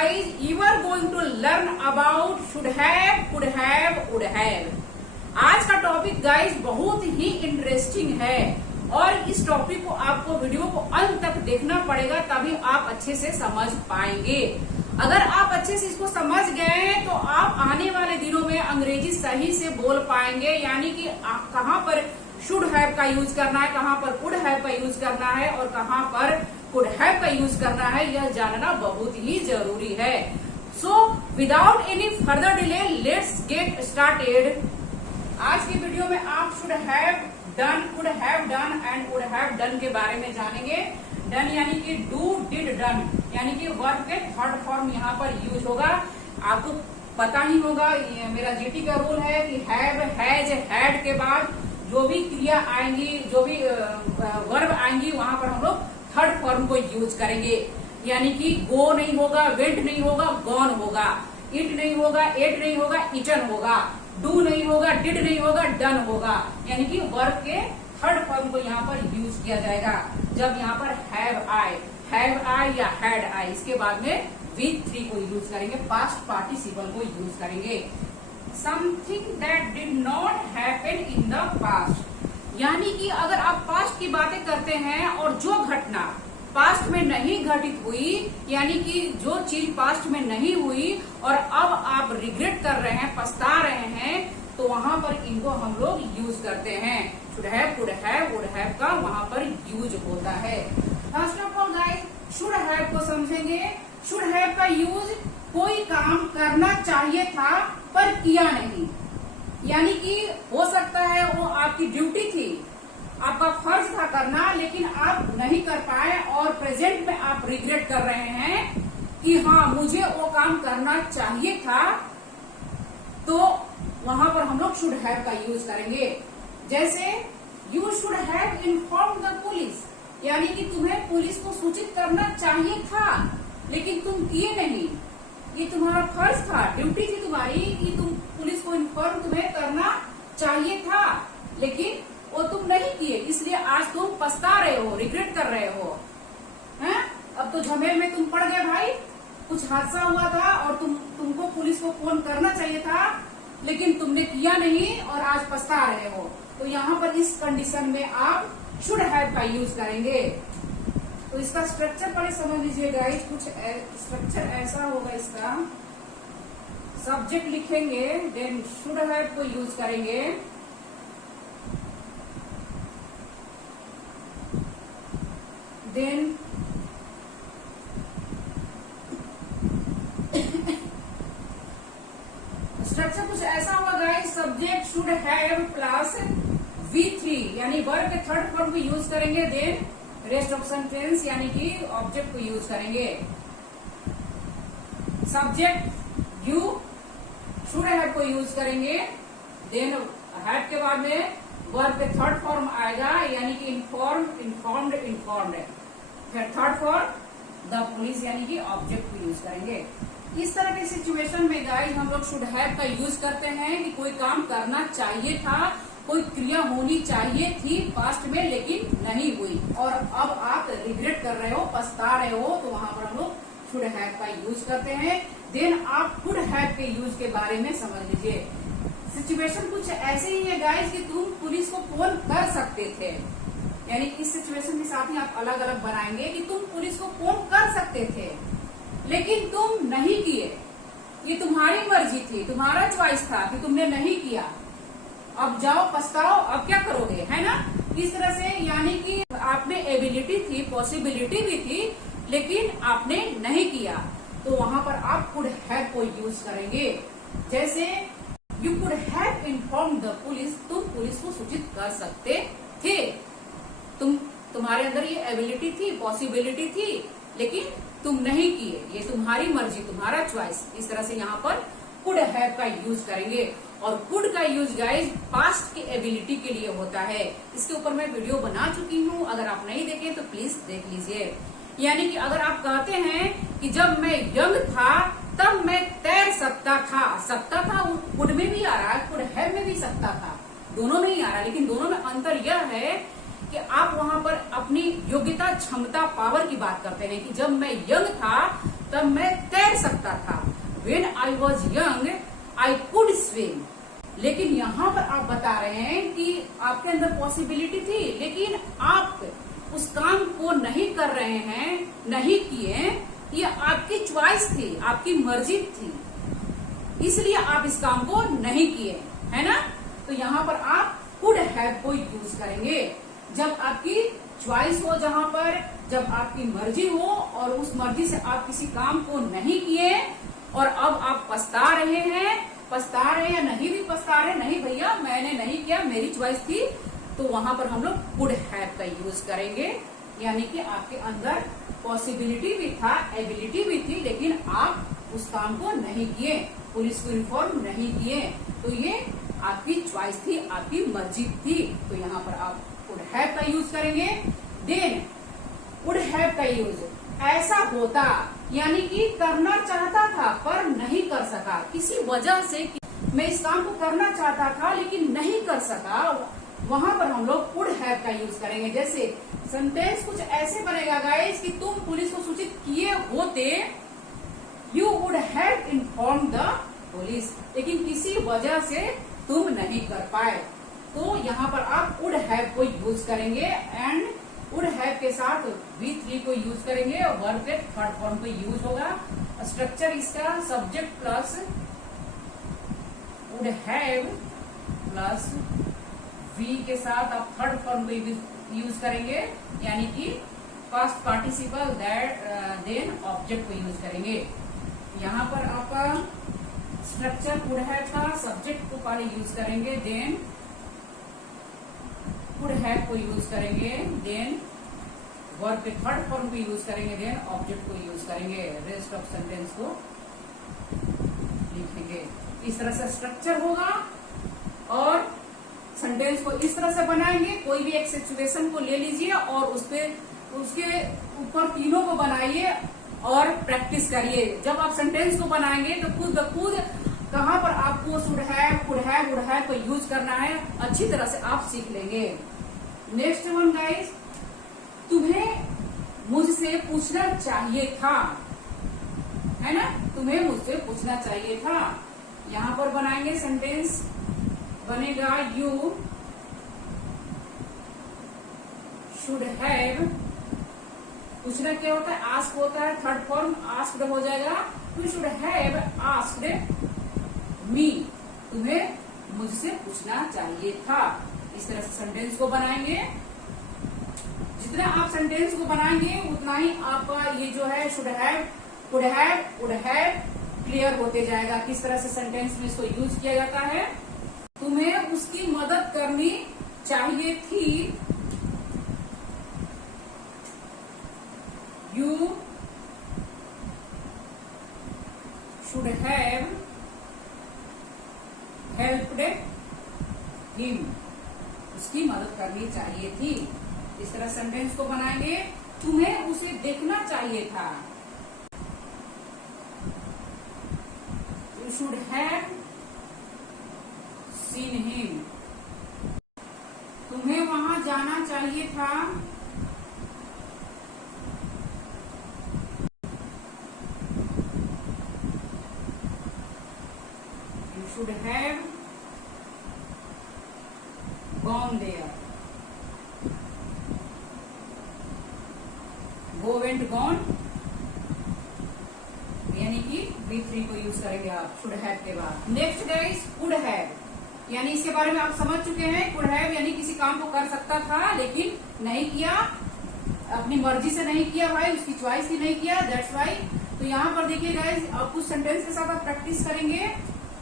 guys, you are going to learn about should have, could have, would have. आज का topic guys बहुत ही interesting है और इस टॉपिक को आपको वीडियो को अंत तक देखना पड़ेगा, तभी आप अच्छे से समझ पाएंगे। अगर आप अच्छे से इसको समझ गए तो आप आने वाले दिनों में अंग्रेजी सही से बोल पाएंगे, यानी कि कहाँ पर शुड हैव का यूज करना है, कहाँ पर कुड हैव का यूज करना है और कहाँ पर कुड हैव का यूज करना है, यह जानना बहुत ही जरूरी है। So without any further delay let's get started. आज की वीडियो में आप should have done, could have done and would have done के बारे में जानेंगे। डन यानी कि डू, डिड, डन, यानी कि वर्ब के थर्ड फॉर्म यहाँ पर यूज होगा। आपको पता ही होगा, मेरा जीटी का रूल है कि हैव, हैज, हैड के बाद जो भी क्रिया आएंगी, जो भी वर्ब आएंगी, वहां पर हम लोग थर्ड फॉर्म को यूज करेंगे। यानी कि गो नहीं होगा, वेंट नहीं होगा, गॉन होगा, इट नहीं होगा, एट नहीं होगा, इटन होगा, डू नहीं होगा, डिड नहीं होगा, डन होगा। यानी कि वर्ब के थर्ड फॉर्म को यहाँ पर यूज किया जाएगा। जब यहाँ पर हैव आई या हैड आई, इसके बाद में V3 को यूज करेंगे, पास्ट पार्टिसिपल को यूज करेंगे। Something that did not happen in the past, यानी कि अगर आप पास्ट की बातें करते हैं और जो घटना पास्ट में नहीं घटित हुई, यानी कि जो चीज पास्ट में नहीं हुई और अब आप रिग्रेट कर रहे हैं, पछता रहे हैं, तो वहां पर इनको हम लोग यूज करते हैं। Should have, could have, would have का वहां पर यूज होता है। First of all guys, should have को समझेंगे। शुड हैव का यूज कोई काम करना चाहिए था पर किया नहीं, यानी कि हो सकता है वो आपकी ड्यूटी थी, आपका फर्ज था करना, लेकिन आप नहीं कर पाए और प्रेजेंट में आप रिग्रेट कर रहे हैं कि हाँ मुझे वो काम करना चाहिए था, तो वहां पर हम लोग शुड हैव का यूज करेंगे। जैसे you should have inform the police, यानी कि तुम्हें पुलिस को सूचित करना चाहिए था लेकिन तुम किए नहीं। ये तुम्हारा फर्ज था, ड्यूटी थी तुम्हारी कि तुम पुलिस को इन्फॉर्म तुम्हें करना चाहिए था, लेकिन वो तुम नहीं किए, इसलिए आज तुम पछता रहे हो, रिग्रेट कर रहे हो। हैं? अब तो झमेल में तुम पड़ गए भाई, कुछ हादसा हुआ था और तुमको पुलिस को फोन करना चाहिए था, लेकिन तुमने किया नहीं और आज पछता रहे हो। तो यहाँ पर इस कंडीशन में आप शुड हैव का यूज करेंगे। तो इसका स्ट्रक्चर पहले समझ लीजिए गाइस। कुछ स्ट्रक्चर ऐसा होगा इसका। सब्जेक्ट लिखेंगे, देन शुड हैव को यूज करेंगे, देन स्ट्रक्चर कुछ ऐसा होगा guys. Subject should have plus V3, यानी वर्ब के थर्ड फॉर्म को यूज करेंगे, देन रेस्ट ऑफ सेंटेंस यानी कि ऑब्जेक्ट को यूज करेंगे। सब्जेक्ट यू, शुड हैव को यूज करेंगे, देन हैव के बाद में वर्ब के थर्ड फॉर्म आएगा, यानी कि इन्फॉर्म, इन्फॉर्म्ड, इन्फॉर्म्ड। फिर थर्ड फॉर्म द पुलिस, यानी कि ऑब्जेक्ट को यूज करेंगे। इस तरह के सिचुएशन में गाइस हम लोग शुड हैव का यूज करते हैं कि कोई काम करना चाहिए था, कोई क्रिया होनी चाहिए थी पास्ट में लेकिन नहीं हुई और अब आप रिग्रेट कर रहे हो, पछता रहे हो, तो वहां पर हम लोग शुड हैव का यूज करते हैं। देन आप कुड हैव के यूज के बारे में समझ लीजिए। सिचुएशन कुछ ऐसे ही है गाइस कि तुम पुलिस को फोन कर सकते थे, यानी इस सिचुएशन के साथ ही आप अलग अलग बनाएंगे कि तुम पुलिस को फोन कर सकते थे लेकिन तुम नहीं किए। ये तुम्हारी मर्जी थी, तुम्हारा चॉइस था कि तुमने नहीं किया। अब जाओ पछताओ, अब क्या करोगे, है ना। इस तरह से यानी कि आप में एबिलिटी थी, पॉसिबिलिटी भी थी, लेकिन आपने नहीं किया, तो वहां पर आप कुड हैव को यूज करेंगे। जैसे you could have inform the police, तुम पुलिस को सूचित कर सकते थे, तुम्हारे अंदर ये एबिलिटी थी, पॉसिबिलिटी थी, लेकिन तुम नहीं किए, ये तुम्हारी मर्जी, तुम्हारा चॉइस। इस तरह से यहाँ पर कुड हैव का यूज करेंगे। और कुड का यूज गाइस पास्ट की एबिलिटी के लिए होता है। इसके ऊपर मैं वीडियो बना चुकी हूँ, अगर आप नहीं देखे तो प्लीज देख लीजिए। यानी कि अगर आप कहते हैं कि जब मैं यंग था तब मैं तैर सकता था, कुड में भी आ रहा है, कुड हैव में भी सकता था, दोनों में ही आ रहा है, लेकिन दोनों में अंतर यह है कि आप वहां पर अपनी योग्यता, क्षमता, पावर की बात करते हैं कि जब मैं यंग था तब मैं तैर सकता था। When I was young, I could swim. लेकिन यहाँ पर आप बता रहे हैं कि आपके अंदर पॉसिबिलिटी थी, लेकिन आप उस काम को नहीं कर रहे हैं, नहीं किए। ये आपकी चॉइस थी, आपकी मर्जी थी, इसलिए आप इस काम को नहीं किए, है ना। तो यहाँ पर आप कुड हैव को यूज करेंगे जब आपकी चॉइस हो, जहां पर जब आपकी मर्जी हो और उस मर्जी से आप किसी काम को नहीं किए और अब आप पछता रहे हैं या नहीं भी पछता रहे, नहीं भैया मैंने नहीं किया, मेरी चॉइस थी, तो वहां पर हम लोग कुड हैव का यूज करेंगे। यानी कि आपके अंदर पॉसिबिलिटी भी था, एबिलिटी भी थी, लेकिन आप उस काम को नहीं किए, पुलिस को इन्फॉर्म नहीं किए, तो ये आपकी चॉइस थी, आपकी मर्जी थी। तो यहाँ पर आप वुड हैव का यूज करेंगे। देन वुड हैव का यूज ऐसा होता, यानी कि करना चाहता था पर नहीं कर सका, किसी वजह से मैं इस काम को करना चाहता था लेकिन नहीं कर सका, वहां पर हम लोग वुड हैव का यूज करेंगे। जैसे सेंटेंस कुछ ऐसे बनेगा गाइस कि तुम पुलिस को सूचित किए होते, you would have inform the police, लेकिन किसी वजह से तुम नहीं कर पाए, तो यहाँ पर आप वुड हैव को यूज करेंगे। एंड वुड हैव के साथ V3 को यूज करेंगे और वर्ब के थर्ड फॉर्म पे यूज होगा। स्ट्रक्चर इसका subject plus would have plus V के साथ आप थर्ड फॉर्म को यूज करेंगे, यानी कि past participle that then object को यूज करेंगे। यहाँ पर आपका स्ट्रक्चर वुड हैव का सब्जेक्ट को पहले यूज करेंगे, देन वुड हैव को यूज करेंगे, देन वर्ब के थर्ड फॉर्म को यूज करेंगे, देन ऑब्जेक्ट को यूज करेंगे, रेस्ट ऑफ सेंटेंस को लिखेंगे। इस तरह से स्ट्रक्चर होगा और सेंटेंस को इस तरह से बनाएंगे। कोई भी एक सिचुएशन को ले लीजिए और उसके ऊपर तीनों को बनाइए और प्रैक्टिस करिए। जब आप सेंटेंस को बनाएंगे तो खुद ब खुद कहाँ पर आपको should have, could have, would have को यूज करना है, अच्छी तरह से आप सीख लेंगे। नेक्स्ट वन गाइस, तुम्हें मुझसे पूछना चाहिए था, है ना, तुम्हें मुझसे पूछना चाहिए था। यहाँ पर बनाएंगे सेंटेंस बनेगा यू शुड हैव, पूछना क्या होता है, आस्क होता है, थर्ड फॉर्म आस्क्ड हो जाएगा, you should have asked me, तुम्हें मुझसे पूछना चाहिए था। इस तरह से सेंटेंस को बनाएंगे। जितना आप सेंटेंस को बनाएंगे उतना ही आपका ये जो है should have, could have, would have clear होते जाएगा, किस तरह से सेंटेंस में इसको यूज किया जाता है। तुम्हें उसकी मदद करनी चाहिए थी, you should have helped him, उसकी मदद करनी चाहिए थी। इस तरह सेंटेंस को बनाएंगे। तुम्हें उसे देखना चाहिए था, you should have seen him, तुम्हें वहां जाना चाहिए था, you should have gone there, go went gone, यानी कि V3 को यूज करेंगे आप शुड हैव के बाद। नेक्स्ट गाइस कुड हैव, यानी इसके बारे में आप समझ चुके हैं। कुड हैव यानी किसी काम को कर सकता था लेकिन नहीं किया, अपनी मर्जी से नहीं किया भाई, उसकी चॉइस ही नहीं किया, दैट्स वाई। तो यहाँ पर देखिए गाइस, आप कुछ सेंटेंस के साथ आप प्रैक्टिस करेंगे।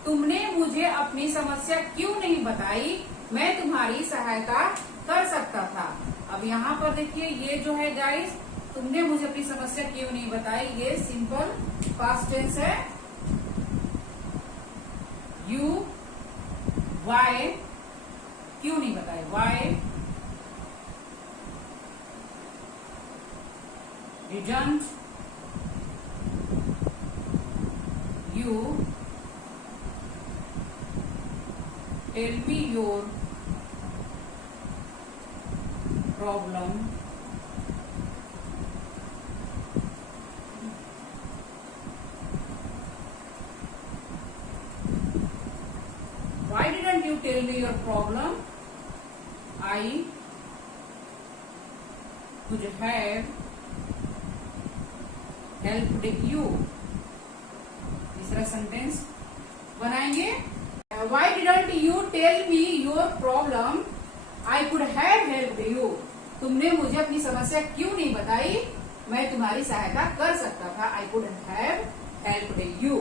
तुमने मुझे अपनी समस्या क्यों नहीं बताई, मैं तुम्हारी सहायता कर सकता था। अब यहाँ पर देखिए ये जो है गाइस, तुमने मुझे अपनी समस्या क्यों नहीं बताई, ये सिंपल पास्ट टेंस है। यू वाई, क्यों नहीं बताए, why didn't you tell me your problem tell me your problem, I could have helped you. तीसरा सेंटेंस बनाएंगे. Why didn't you tell me your problem? I could have helped you. तुमने मुझे अपनी समस्या क्यों नहीं बताई? मैं तुम्हारी सहायता कर सकता था. I could have helped you.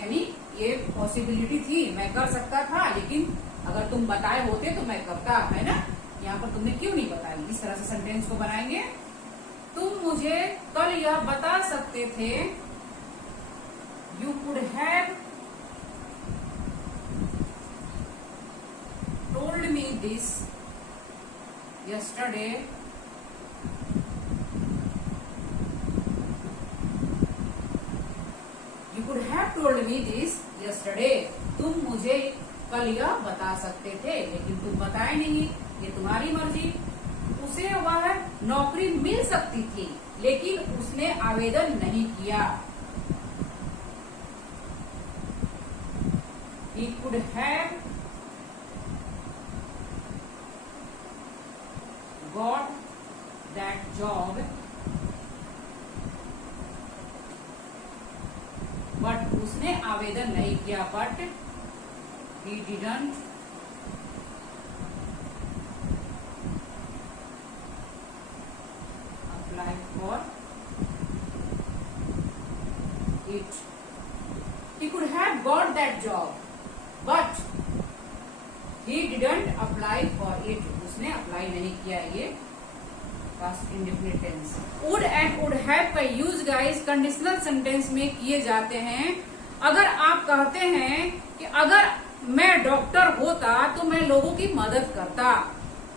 यानी ये पॉसिबिलिटी थी, मैं कर सकता था, लेकिन अगर तुम बताए होते तो मैं करता, है ना. यहाँ पर तुमने क्यों नहीं बताई. इस तरह से सेंटेंस को बनाएंगे. तुम मुझे कल यह बता सकते थे. You could have told me this yesterday. You could have told me this yesterday. तुम मुझे कल यह बता सकते थे, लेकिन तुम बताए नहीं. ये तुम्हारी मर्जी. उसे वह नौकरी मिल सकती थी, लेकिन उसने आवेदन नहीं किया. He could have got that job, but उसने आवेदन नहीं किया. But he didn't apply for it. He could have got that job, but he didn't apply for it. उसने अप्लाई नहीं किया. ये past indefinite tense. Would and would have का use guys conditional sentence में किए जाते हैं. अगर आप कहते हैं कि अगर मैं डॉक्टर होता तो मैं लोगों की मदद करता.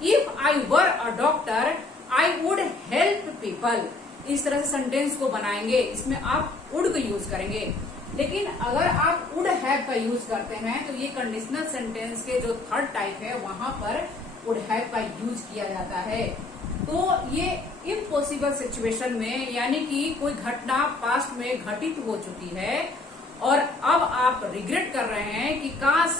If I were a doctor I would help people. इस तरह से सेंटेंस को बनाएंगे. इसमें आप वुड को यूज करेंगे. लेकिन अगर आप वुड हैव का यूज करते हैं तो ये कंडीशनल सेंटेंस के जो थर्ड टाइप है वहां पर वुड हैव का यूज किया जाता है. तो ये इम्पॉसिबल सिचुएशन में, यानी कि कोई घटना पास्ट में घटित हो चुकी है और अब आप रिग्रेट कर रहे हैं कि काश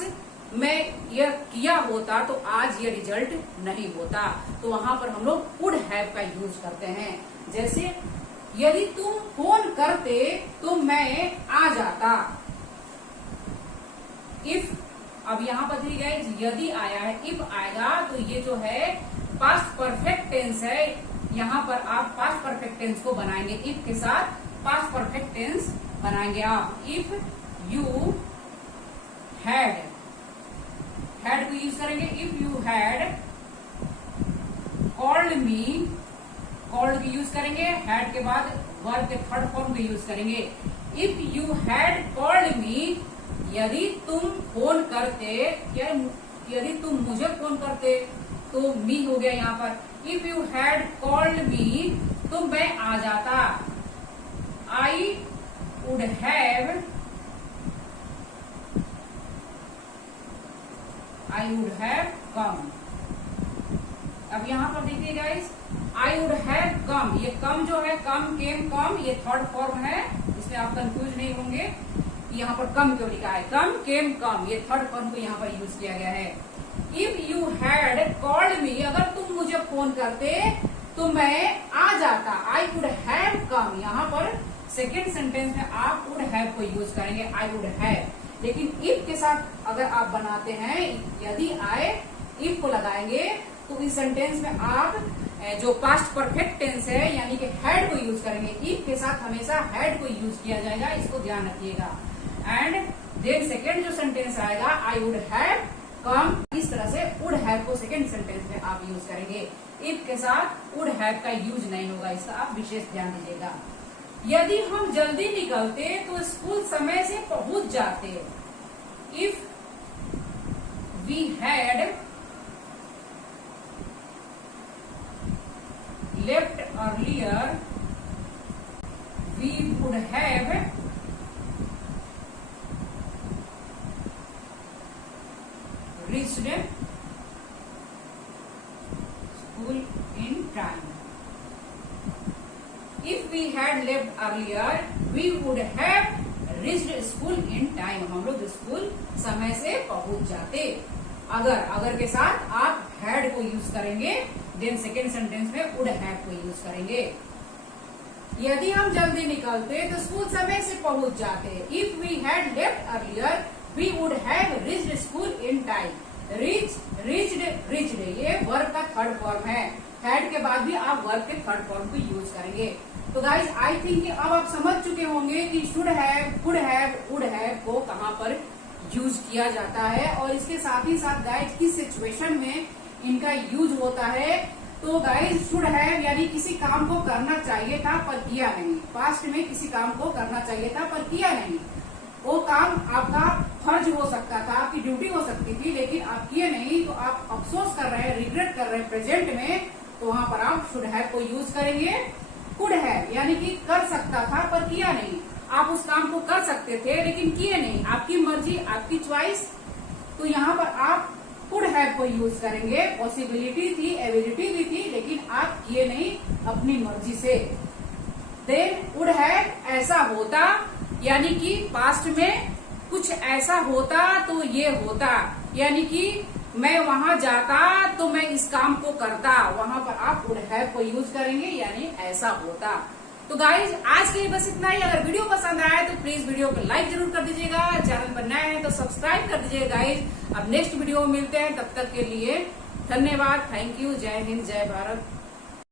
मैं यह किया होता तो आज ये रिजल्ट नहीं होता, तो वहां पर हम लोग वुड हैव का यूज करते हैं. जैसे यदि तुम फोन करते तो मैं आ जाता. इफ, अब यहाँ पर देखिए गाइस यदि आया है, इफ आएगा तो ये जो है पास्ट परफेक्ट टेंस है. यहाँ पर आप पास्ट परफेक्ट टेंस को बनाएंगे. इफ के साथ पास्ट परफेक्ट टेंस बनाएंगे आप. इफ यू हैड को यूज करेंगे. If you had called me, called भी यूज करेंगे. हैड के बाद वर्ब के थर्ड फॉर्म भी यूज करेंगे. If you had called me, यदि तुम फोन करते, या यदि तुम मुझे फोन करते, तो मी हो गया यहाँ पर. If you had called me तो मैं आ जाता. I would have come. अब यहाँ पर देखिए guys I would have come. ये कम जो है, कम केम कम, ये थर्ड फॉर्म है. इसमें आप कंफ्यूज नहीं होंगे. यहाँ पर कम क्यों लिखा है. कम केम कम, ये थर्ड फॉर्म को यहाँ पर यूज किया गया है. If you had called me, अगर तुम मुझे फोन करते तो मैं आ जाता. I would have come. यहाँ पर सेकेंड सेंटेंस में आप वुड हैव को यूज करेंगे. I would have. लेकिन इफ के साथ अगर आप बनाते हैं, यदि आए, इफ को लगाएंगे तो इस सेंटेंस में आप जो पास्ट परफेक्ट टेंस है यानी कि हैड को यूज करेंगे. इफ के साथ हमेशा हैड को यूज किया जाएगा. इसको ध्यान रखिएगा. एंड देन सेकेंड जो सेंटेंस आएगा आई वुड हैव कम. इस तरह से वुड हैव को सेकेंड सेंटेंस में आप यूज करेंगे. इफ के साथ वुड हैव का यूज नहीं होगा. इसका आप विशेष ध्यान दीजिएगा. यदि हम जल्दी निकलते तो स्कूल समय से पहुंच जाते. If we had left earlier we would have reached school in time. If we had left earlier, we would have reached school in time. हम लोग स्कूल समय से पहुंच जाते. अगर के साथ आप हैड को यूज करेंगे, देन सेकेंड सेंटेंस में वुड हैव को यूज करेंगे। यदि हम जल्दी निकलते तो स्कूल समय से पहुंच जाते। If we had left earlier we would have reached school in time. Reached ये वर्ब का थर्ड फॉर्म है। हैड के बाद भी आप वर्ब के थर्ड फॉर्म को यूज करेंगे। तो गाइज आई थिंक अब आप समझ चुके होंगे कि should have, could have, would have को कहाँ पर यूज किया जाता है और इसके साथ ही साथ गाइज किस सिचुएशन में इनका यूज होता है। तो गाइज शुड हैव यानी किसी काम को करना चाहिए था पर किया नहीं। पास्ट में किसी काम को करना चाहिए था पर किया नहीं। वो काम आपका फर्ज हो सकता था, आपकी ड्यूटी हो सकती थी, लेकिन आप किए नहीं तो आप अफसोस कर रहे हैं, रिग्रेट कर रहे हैं प्रेजेंट में, तो वहां पर आप शुड हैव को यूज करेंगे। कुड हैव यानी कि कर सकता था पर किया नहीं। आप उस काम को कर सकते थे लेकिन किए नहीं, आपकी मर्जी, आपकी चॉइस। तो यहाँ पर आप कुड हैव को यूज करेंगे। पॉसिबिलिटी थी, एबिलिटी भी थी, लेकिन आप किए नहीं अपनी मर्जी से। देन वुड हैव ऐसा होता यानी कि पास्ट में कुछ ऐसा होता तो ये होता, यानी कि मैं वहां जाता तो मैं इस काम को करता, वहां पर आप वुड हैव को यूज करेंगे यानी ऐसा होता। तो गाइज आज के लिए बस इतना ही। अगर वीडियो पसंद आए तो प्लीज वीडियो को लाइक जरूर कर दीजिएगा, चैनल पर नए हैं तो सब्सक्राइब कर दीजिएगा गाइज। अब नेक्स्ट वीडियो में मिलते हैं, तब तक के लिए धन्यवाद, थैंक यू, जय हिंद, जय भारत।